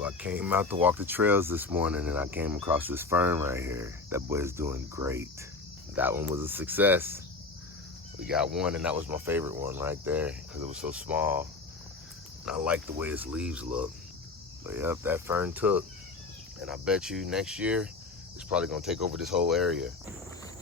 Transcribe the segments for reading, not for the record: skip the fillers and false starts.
So I came out to walk the trails this morning and I came across this fern right here. That boy is doing great. That one was a success. We got one and that was my favorite one right there because it was so small. And I like the way its leaves look. But yep, that fern took. And I bet you next year, it's probably gonna take over this whole area.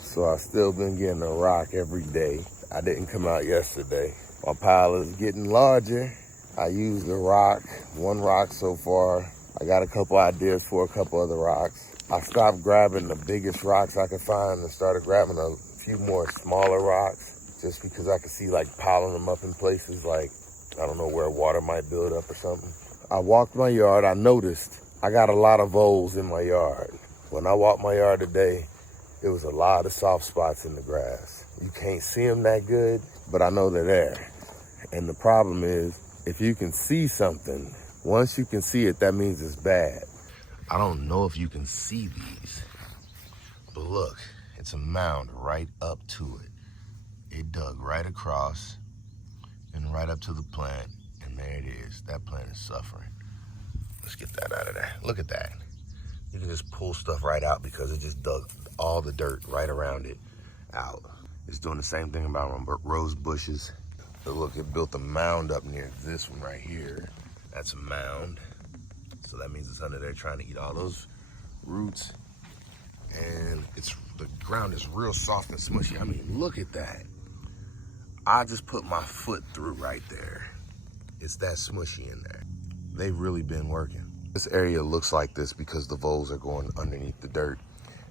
So I've still been getting a rock every day. I didn't come out yesterday. My pile is getting larger. I used a rock, one rock so far. I got a couple ideas for a couple other rocks. I stopped grabbing the biggest rocks I could find and started grabbing a few more smaller rocks just because I could see like piling them up in places like, I don't know, where water might build up or something. I walked my yard, I noticed I got a lot of voles in my yard. When I walked my yard today, there was a lot of soft spots in the grass. You can't see them that good, but I know they're there. And the problem is, if you can see something, once you can see it, that means it's bad. I don't know if you can see these, but look, it's a mound right up to it. It dug right across and right up to the plant, and there it is. That plant is suffering. Let's get that out of there. Look at that. You can just pull stuff right out because it just dug all the dirt right around it out. It's doing the same thing about rose bushes. But look, it built a mound up near this one right here. That's a mound. So that means it's under there trying to eat all those roots. And the ground is real soft and smushy. I mean, look at that. I just put my foot through right there. It's that smushy in there. They've really been working. This area looks like this because the voles are going underneath the dirt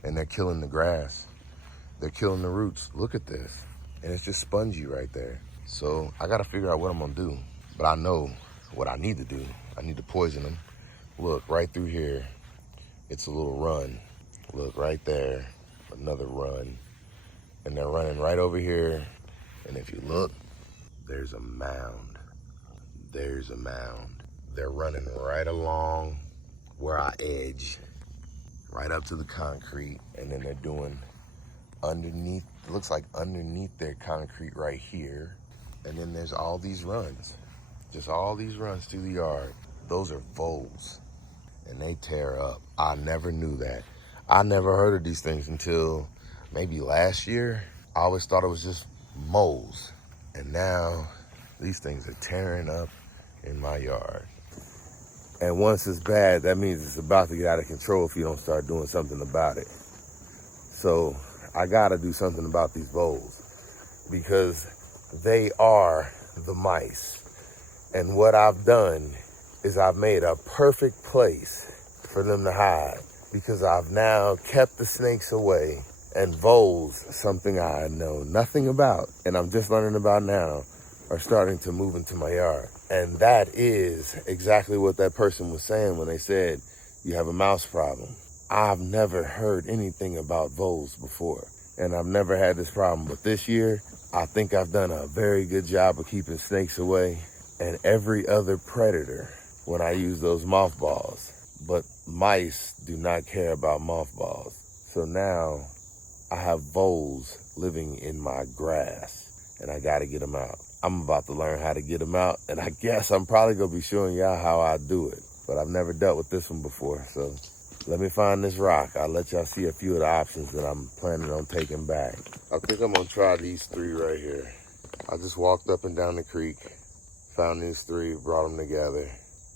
and they're killing the grass. They're killing the roots. Look at this. And it's just spongy right there. So I gotta figure out what I'm gonna do. But I know what I need to do. I need to poison them. Look, right through here, it's a little run. Look, right there, another run. And they're running right over here. And if you look, there's a mound. There's a mound. They're running right along where I edge, right up to the concrete. And then they're doing underneath, it looks like underneath their concrete right here. And then there's all these runs, just all these runs through the yard. Those are voles, and they tear up. I never knew that. I never heard of these things until maybe last year. I always thought it was just moles, and now these things are tearing up in my yard. And once it's bad, that means it's about to get out of control if you don't start doing something about it. So I gotta do something about these voles because they are the mice. And what I've done is I've made a perfect place for them to hide because I've now kept the snakes away, and voles, something I know nothing about and I'm just learning about now, are starting to move into my yard. And that is exactly what that person was saying when they said, you have a mouse problem. I've never heard anything about voles before, and I've never had this problem. But this year, I think I've done a very good job of keeping snakes away and every other predator when I use those mothballs. But mice do not care about mothballs. So now I have voles living in my grass and I gotta get them out. I'm about to learn how to get them out, and I guess I'm probably gonna be showing y'all how I do it. But I've never dealt with this one before, so let me find this rock. I'll let y'all see a few of the options that I'm planning on taking back. I think I'm gonna try these three right here. I just walked up and down the creek, found these three, brought them together.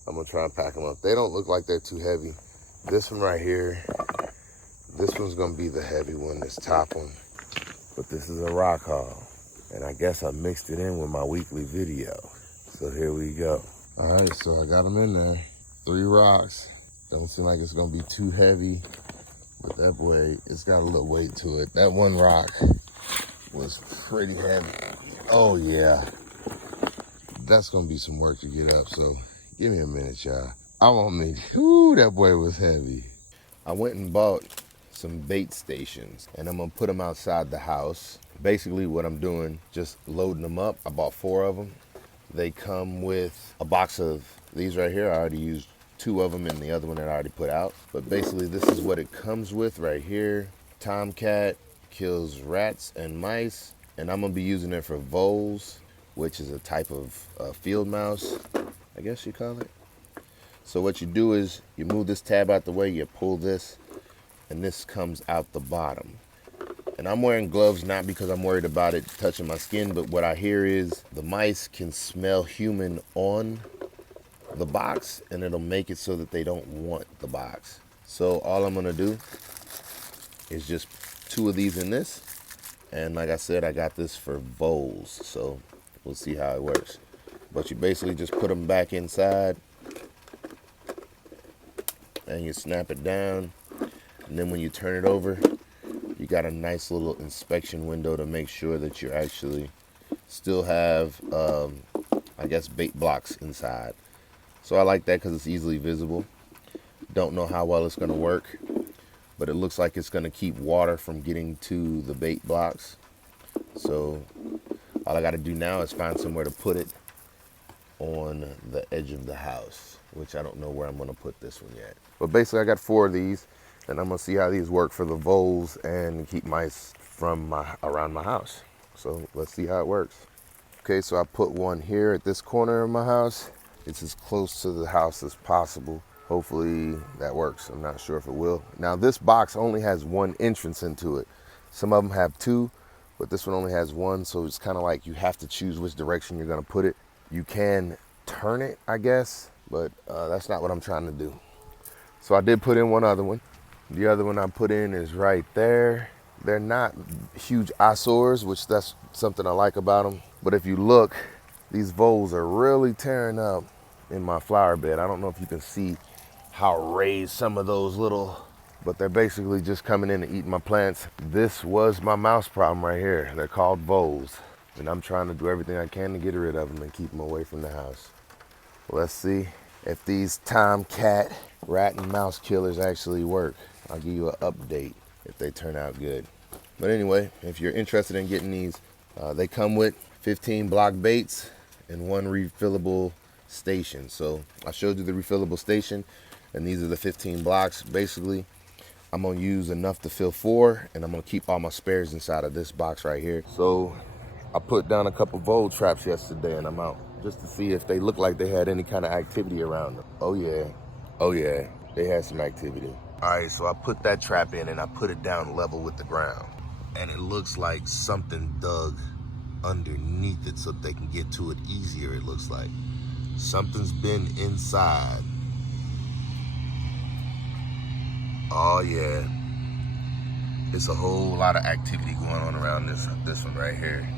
I'm gonna try and pack them up. They don't look like they're too heavy. This one right here, this one's gonna be the heavy one, this top one. But this is a rock haul. And I guess I mixed it in with my weekly video. So here we go. All right, so I got them in there. 3 rocks. Don't seem like it's gonna be too heavy, but that boy, it's got a little weight to it. That one rock was pretty heavy. Oh yeah, that's gonna be some work to get up, so give me a minute, y'all. I won't need, ooh, that boy was heavy. I went and bought some bait stations, and I'm gonna put them outside the house. Basically what I'm doing, just loading them up. I bought 4 of them. They come with a box of these right here. I already used 2 of them and the other one that I already put out. But basically this is what it comes with right here. TomCat kills rats and mice, and I'm gonna be using it for voles, which is a type of field mouse, I guess you call it. So what you do is you move this tab out the way, you pull this, and this comes out the bottom. And I'm wearing gloves not because I'm worried about it touching my skin, but what I hear is the mice can smell human on the box, and it'll make it so that they don't want the box. So all I'm gonna do is just 2 of these in this. And like I said, I got this for Voles, so we'll see how it works. But you basically just put them back inside and you snap it down. And then when you turn it over, you got a nice little inspection window to make sure that you actually still have, I guess, bait blocks inside. So I like that because it's easily visible. Don't know how well it's going to work, but it looks like it's going to keep water from getting to the bait blocks. So all I got to do now is find somewhere to put it on the edge of the house, which I don't know where I'm going to put this one yet. But basically I got 4 of these, and I'm going to see how these work for the voles and keep mice from around my house. So let's see how it works. Okay, so I put one here at this corner of my house. It's as close to the house as possible. Hopefully that works. I'm not sure if it will. Now this box only has 1 entrance into it. Some of them have 2, but this one only has 1, so it's kind of like you have to choose which direction you're gonna put it. You can turn it, I guess, but that's not what I'm trying to do. So I did put in one other one. The other one I put in is right there. They're not huge eyesores, which that's something I like about them. But if you look, these voles are really tearing up in my flower bed. I don't know if you can see how raised some of those little, but they're basically just coming in and eating my plants. This was my mouse problem right here. They're called voles. And I'm trying to do everything I can to get rid of them and keep them away from the house. Let's see if these TomCat rat and mouse killers actually work. I'll give you an update if they turn out good. But anyway, if you're interested in getting these, they come with 15 block baits and 1 refillable station. So I showed you the refillable station, and these are the 15 blocks. Basically, I'm gonna use enough to fill 4, and I'm gonna keep all my spares inside of this box right here. So I put down a couple vole traps yesterday, and I'm out just to see if they look like they had any kind of activity around them. Oh yeah, they had some activity. All right, so I put that trap in and I put it down level with the ground, and it looks like something dug underneath it so they can get to it easier. It looks like something's been inside. Oh yeah, it's a whole lot of activity going on around this one right here.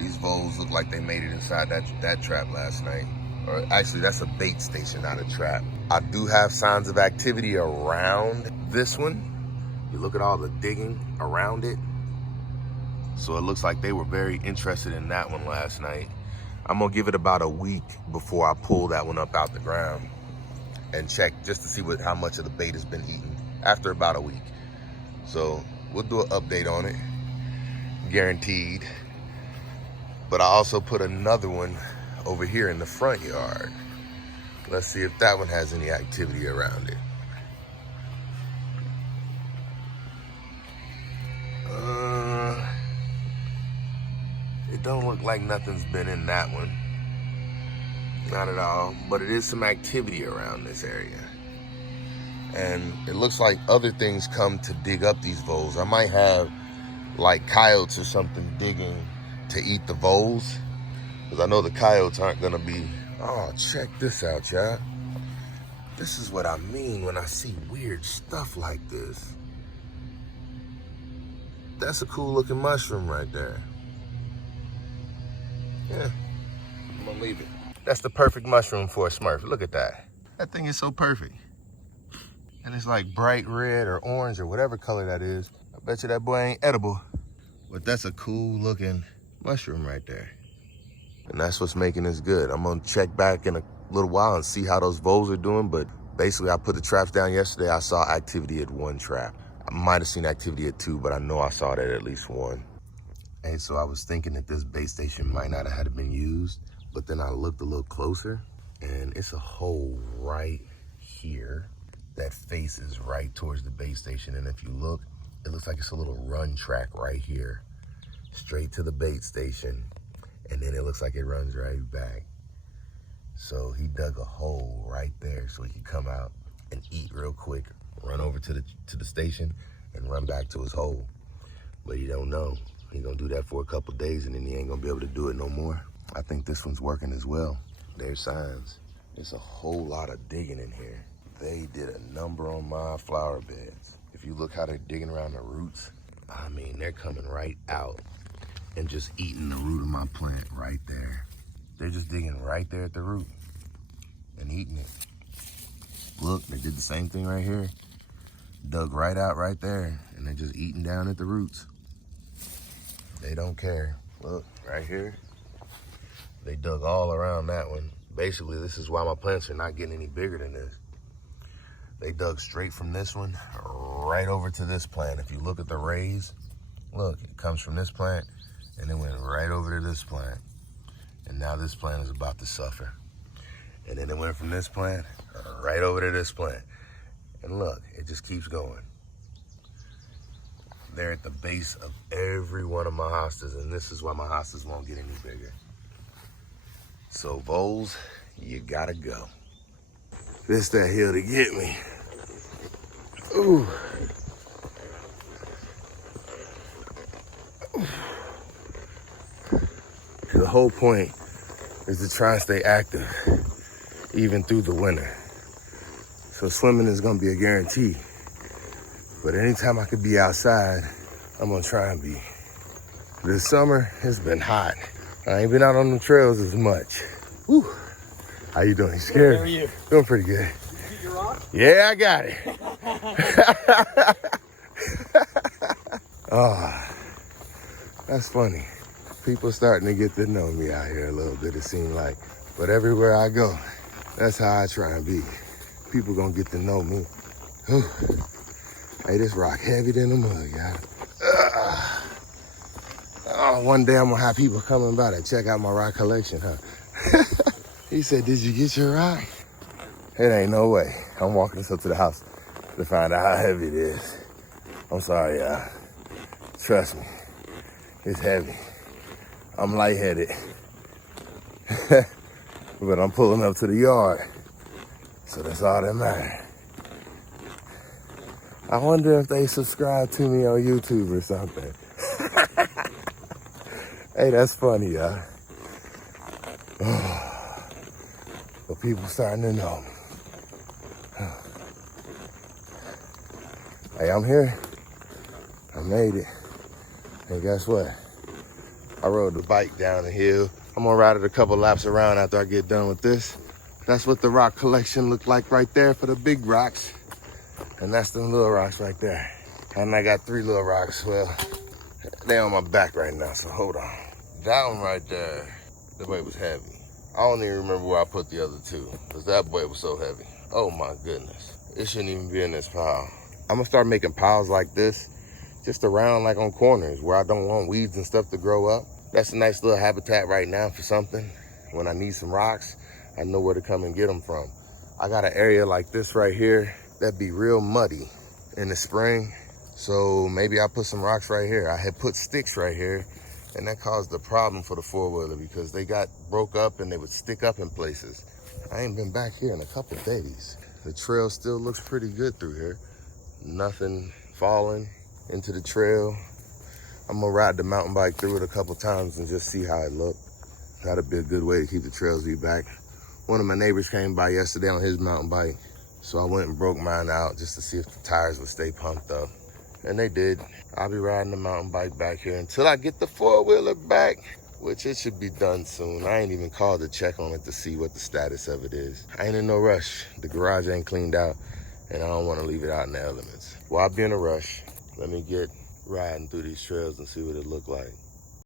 These voles look like they made it inside that trap last night. Or actually, that's a bait station, not a trap. I do have signs of activity around this one. You look at all the digging around it. So it looks like they were very interested in that one last night. I'm gonna give it about a week before I pull that one up out the ground and check just to see how much of the bait has been eaten after about a week. So we'll do an update on it, guaranteed. But I also put another one over here in the front yard. Let's see if that one has any activity around it. It don't look like nothing's been in that one. Not at all, but it is some activity around this area. And it looks like other things come to dig up these voles. I might have like coyotes or something digging to eat the voles, because I know the coyotes aren't gonna be. Oh, check this out, y'all. This is what I mean when I see weird stuff like this. That's a cool looking mushroom right there. Yeah, I'm gonna leave it. That's the perfect mushroom for a Smurf. Look at that. That thing is so perfect. And it's like bright red or orange or whatever color that is. I bet you that boy ain't edible. But that's a cool looking mushroom right there. And that's what's making this good. I'm gonna check back in a little while and see how those voles are doing. But basically, I put the traps down yesterday. I saw activity at 1 trap. I might have seen activity at 2, but I know I saw that at least 1. And so I was thinking that this bait station might not have had been used, but then I looked a little closer, and it's a hole right here that faces right towards the bait station. And if you look, it looks like it's a little run track right here, straight to the bait station. And then it looks like it runs right back. So he dug a hole right there so he could come out and eat real quick, run over to the station and run back to his hole. But he don't know. He gonna do that for a couple days and then he ain't gonna be able to do it no more. I think this one's working as well. There's signs. There's a whole lot of digging in here. They did a number on my flower beds. If you look how they're digging around the roots, I mean, they're coming right out and just eating the root of my plant right there. They're just digging right there at the root and eating it. Look, they did the same thing right here. Dug right out right there and they're just eating down at the roots. They don't care. Look, right here. They dug all around that one. Basically, this is why my plants are not getting any bigger than this. They dug straight from this one right over to this plant. If you look at the rays, look, it comes from this plant and it went right over to this plant. And now this plant is about to suffer. And then it went from this plant right over to this plant. And look, it just keeps going. They're at the base of every one of my hostas, and this is why my hostas won't get any bigger. So Voles, you gotta go. This that hill to get me. Ooh. The whole point is to try and stay active, even through the winter. So swimming is gonna be a guarantee. But anytime I could be outside, I'm gonna try and be. This summer, it's been hot. I ain't been out on the trails as much. Woo. How you doing? You scared? How are you? Doing pretty good. You beat your rock? Yeah, I got it. Oh, that's funny. People starting to get to know me out here a little bit, it seems like. But everywhere I go, that's how I try and be. People gonna get to know me. Whew. Hey, this rock heavy than the mud, y'all. Oh, one day I'm gonna have people coming by to check out my rock collection, huh? He said, did you get your rock? It ain't no way. I'm walking this up to the house to find out how heavy it is. I'm sorry, y'all. Trust me, it's heavy. I'm lightheaded. But I'm pulling up to the yard. So that's all that matters. I wonder if they subscribe to me on YouTube or something. Hey, that's funny, y'all. But people starting to know me. Hey, I'm here. I made it. And guess what? I rode the bike down the hill. I'm gonna ride it a couple laps around after I get done with this. That's what the rock collection looked like right there for the big rocks. And that's the little rocks right there. And I got 3 little rocks. Well, they're on my back right now, so hold on. That one right there, the boy was heavy. I don't even remember where I put the other 2, because that boy was so heavy. Oh my goodness. It shouldn't even be in this pile. I'm gonna start making piles like this, just around like on corners where I don't want weeds and stuff to grow up. That's a nice little habitat right now for something. When I need some rocks, I know where to come and get them from. I got an area like this right here that'd be real muddy in the spring. So maybe I'll put some rocks right here. I had put sticks right here and that caused a problem for the 4-wheeler because they got broke up and they would stick up in places. I ain't been back here in a couple days. The trail still looks pretty good through here. Nothing falling into the trail. I'm gonna ride the mountain bike through it a couple times and just see how it looked. That'd be a good way to keep the trails back. One of my neighbors came by yesterday on his mountain bike, so I went and broke mine out just to see if the tires would stay pumped up. And they did. I'll be riding the mountain bike back here until I get the 4-wheeler back, which it should be done soon. I ain't even called to check on it to see what the status of it is. I ain't in no rush. The garage ain't cleaned out, and I don't want to leave it out in the elements. While I be in a rush, let me get riding through these trails and see what it look like.